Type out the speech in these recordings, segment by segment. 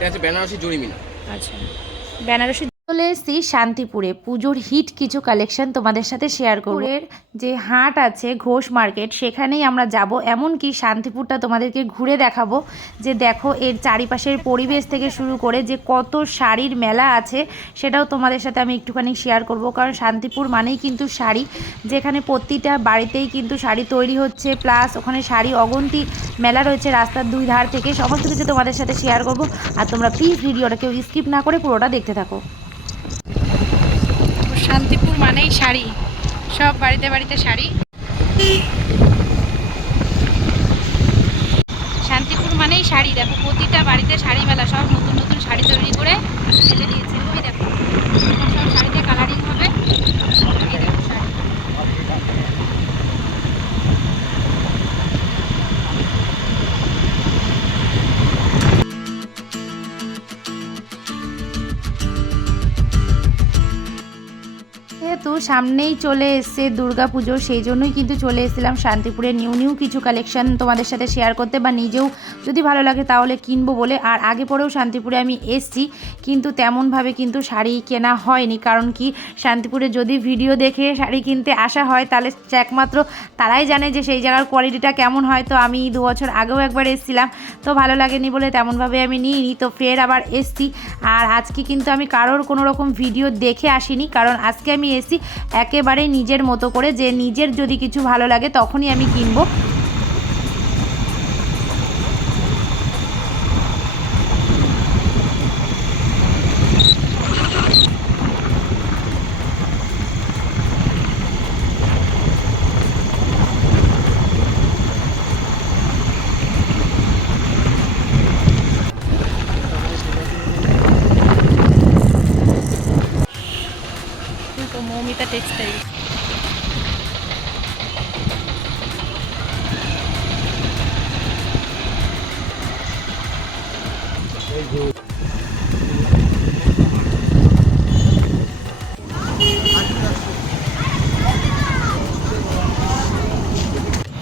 এটা আছে বেনারসি জরিমিনা। আচ্ছা, বেনারসি। চলে এসেছি শান্তিপুরে, পুজোর হিট কিছু কালেকশন তোমাদের সাথে শেয়ার করব। যে হাট আছে ঘোষ মার্কেট, সেখানেই আমরা যাব। এমনকি শান্তিপুরটা তোমাদেরকে ঘুরে দেখাবো, যে দেখো এর চারিপাশের পরিবেশ থেকে শুরু করে যে কত শাড়ির মেলা আছে, সেটাও তোমাদের সাথে আমি একটুখানি শেয়ার করব। কারণ শান্তিপুর মানেই কিন্তু শাড়ি, যেখানে প্রতিটা বাড়িতেই কিন্তু শাড়ি তৈরি হচ্ছে, প্লাস ওখানে শাড়ি অগন্তি মেলা রয়েছে রাস্তার দুই ধার থেকে। সমস্ত কিছু তোমাদের সাথে শেয়ার করব, আর তোমরা প্লিজ ভিডিওটা কেউ স্কিপ না করে পুরোটা দেখতে থাকো। শান্তিপুর মানেই শাড়ি, সব বাড়িতে বাড়িতে শাড়ি। শান্তিপুর মানেই শাড়ি, দেখো প্রতিটা বাড়িতে শাড়ি মেলা, সব নতুন নতুন শাড়ি তৈরি করে ফেলে দিয়েছে। ওই দেখো সব শাড়িতে কালারিং হবে। এই দেখো শাড়ি। যেহেতু সামনেই চলে এসছে দুর্গাপুজো, সেই জন্যই কিন্তু চলে এসেছিলাম শান্তিপুরে নিউ নিউ কিছু কালেকশন তোমাদের সাথে শেয়ার করতে, বা নিজেও যদি ভালো লাগে তাহলে কিনবো বলে। আর আগে পরেও শান্তিপুরে আমি এসছি, কিন্তু তেমনভাবে কিন্তু শাড়ি কেনা হয়নি। কারণ কি, শান্তিপুরে যদি ভিডিও দেখে শাড়ি কিনতে আসা হয়, তাহলে একমাত্র তারাই জানে যে সেই জায়গার কোয়ালিটিটা কেমন হয়। তো আমি 2 বছর আগেও একবার এসেছিলাম, তো ভালো লাগেনি বলে তেমনভাবে আমি নিইনি। তো ফের আবার এসছি। আর আজকে কিন্তু আমি কারোর কোনো রকম ভিডিও দেখে আসিনি, কারণ আজকে আমি এসি একেবারে নিজের মতো করে, যে নিজের যদি কিছু ভালো লাগে তখনই আমি কিনবো। মৌমিতা টেক্সটাইল।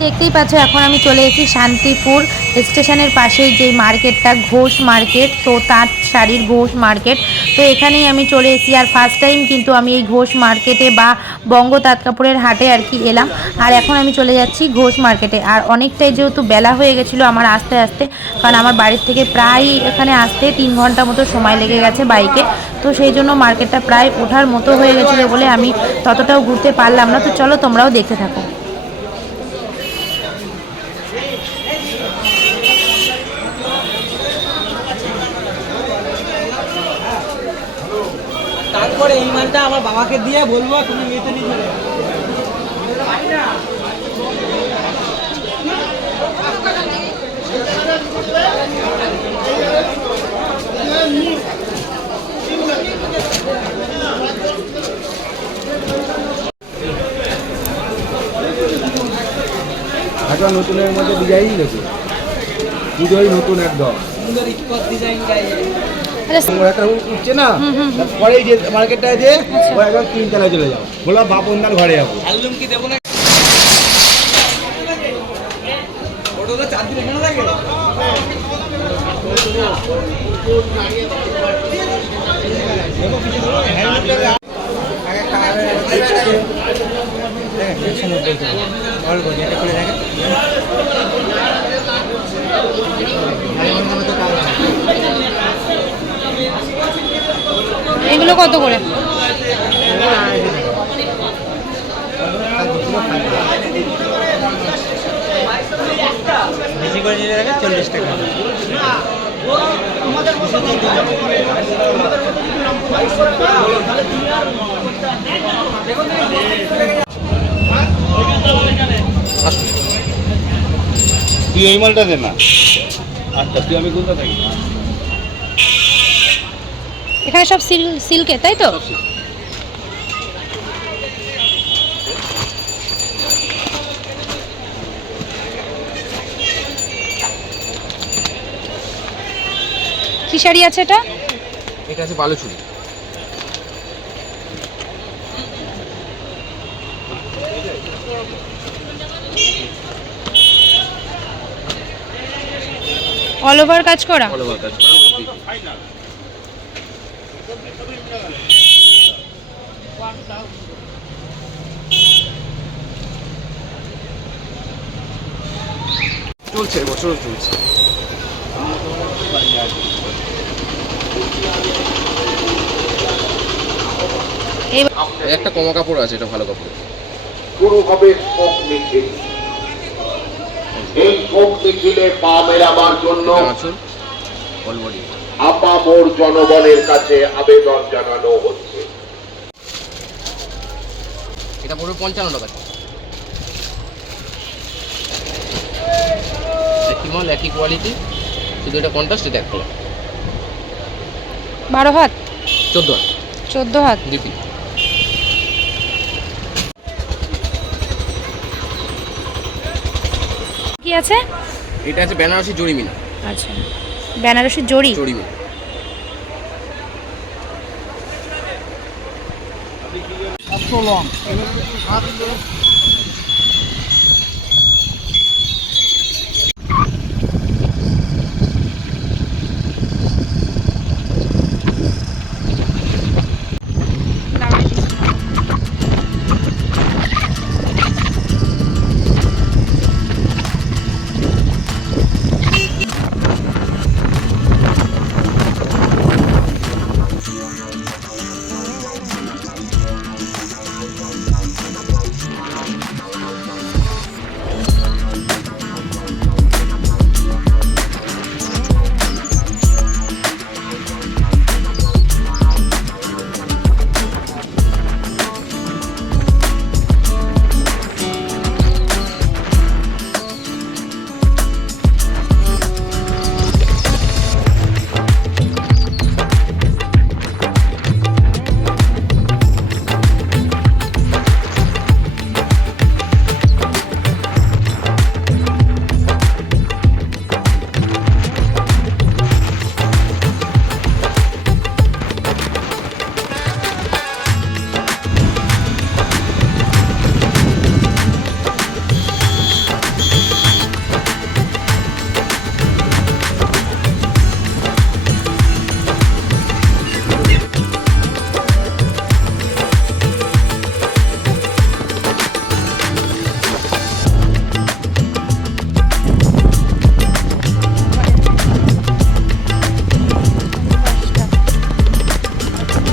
দেখতেই পাচ্ছ এখন আমি চলে এসেছি শান্তিপুর স্টেশনের পাশেই যে মার্কেটটা, ঘোষ মার্কেট। তো তাঁত শাড়ির ঘোষ মার্কেট, তো এখানেই আমি চলে এসেছি। আর ফার্স্ট টাইম কিন্তু আমি এই ঘোষ মার্কেটে বা বঙ্গ তাঁত কাপড়ের হাটে আর কি এলাম। আর এখন আমি চলে যাচ্ছি ঘোষ মার্কেটে। আর অনেকটাই যেহেতু বেলা হয়ে গেছিলো আমার আসতে আসতে, কারণ আমার বাড়ির থেকে প্রায় এখানে আসতে 3 ঘন্টা মতো সময় লেগে গেছে বাইকে। তো সেই জন্য মার্কেটটা প্রায় ওঠার মতো হয়ে গেছিলো বলে আমি ততটাও ঘুরতে পারলাম না। তো চলো তোমরাও দেখতে থাকো। তারপরে এই মালটা আমার বাবাকে দিয়ে বলবো তুমি নিতে নিয়ে যাবে। একটা নতুনের মধ্যে ডিজাইন দেখো, পুজোই নতুন একদম সুন্দর স্পট ডিজাইন গায়ে একটা উঠছে না। পরে যে মার্কেটটায় যে একদম 3 তলায় চলে যাও, বলো বাপনদার ঘরে যাবো। অ্যালবাম কি দেবো না? ওটা তো 4 দিন এখানে থাকে। এগুলো কত করে? বেশি করে নিলে দেখে 40 টাকা। তুই এই মালটা দে না। আচ্ছা তুই আমি কোনটা থাকি? এখানে সব সিল্কের, তাই তো? কি শাড়ি আছে এটা? এটা আছে বালুচুরি। অল ওভার কাজ করা। অল ওভার কাজ করা। চলছে বছরও চলছে। একটা কমা কাপড় আছে, এটা ভালো কাপড়। শুরু হবে শোক মিছিল। এই শোক মিছিলে পা মেলাবার জন্য আঁচল অলবডি আপামোর জনগণের কাছে আবেদন জানানো হচ্ছে। এটা পড়বে 55 টাকা। একই মাল একই কোয়ালিটি, শুধু এটা কন্ট্রাস্ট, এটা এক কালার। 12 হাত 14 হাত 14 হাত। ডিপি। কি আছে? এটা আছে বেনারসি জরিমিনা। আচ্ছা, বেনারসি জড়ি। জরিমিনা।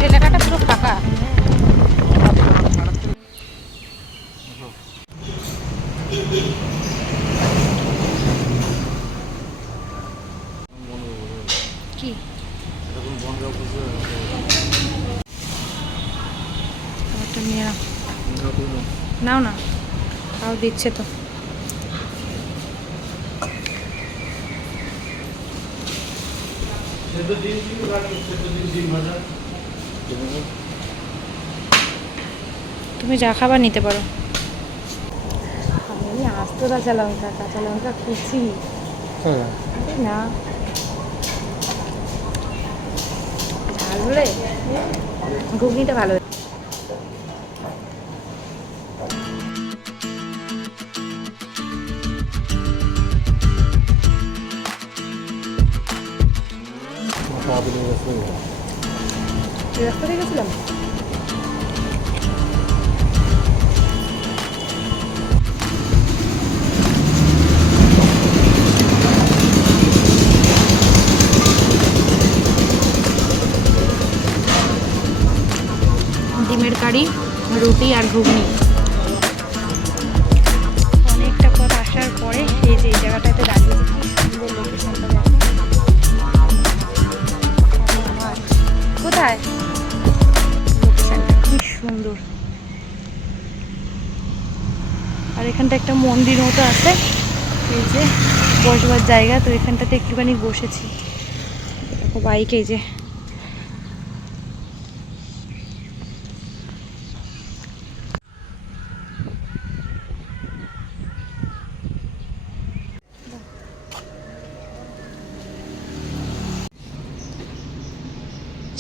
এলাকাটা পুরো ফাঁকা। কি একটা নিয়ে নাও না, তাও দিচ্ছে তো। তুমি যা খাবার নিতে পারো। আমি আস্ত কাঁচা লঙ্কা খুঁজছি না, ঝাল হলে ঘুগনিটা ভালো। রাস্তা দিয়ে গেছিলাম। ডিমের কারি, রুটি আর ঘুগনি। অনেকটা পথ আসার পরে এই যে এই জায়গাটাতে দাঁড়িয়েছি, কি সুন্দর লোকেশনটা দেখো। কোথায় লোকেশনটা কি সুন্দর। আর এখানটা একটা মন্দির মতো আছে, এই যে বসবার জায়গা। তো এখানটাতে একটুখানি বসেছি, দেখো বাইক। এই যে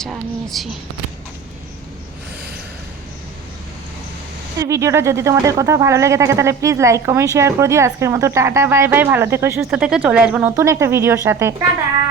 চা নিয়েছি। ভিডিওটা যদি তোমাদের কোথাও ভালো লেগে থাকে তাহলে প্লিজ লাইক কমেন্ট শেয়ার করে দিও। আজকের মতো টাটা বাই বাই, ভালো থেকো সুস্থ থেকো, চলে আসবো নতুন একটা ভিডিওর সাথে। টাটা।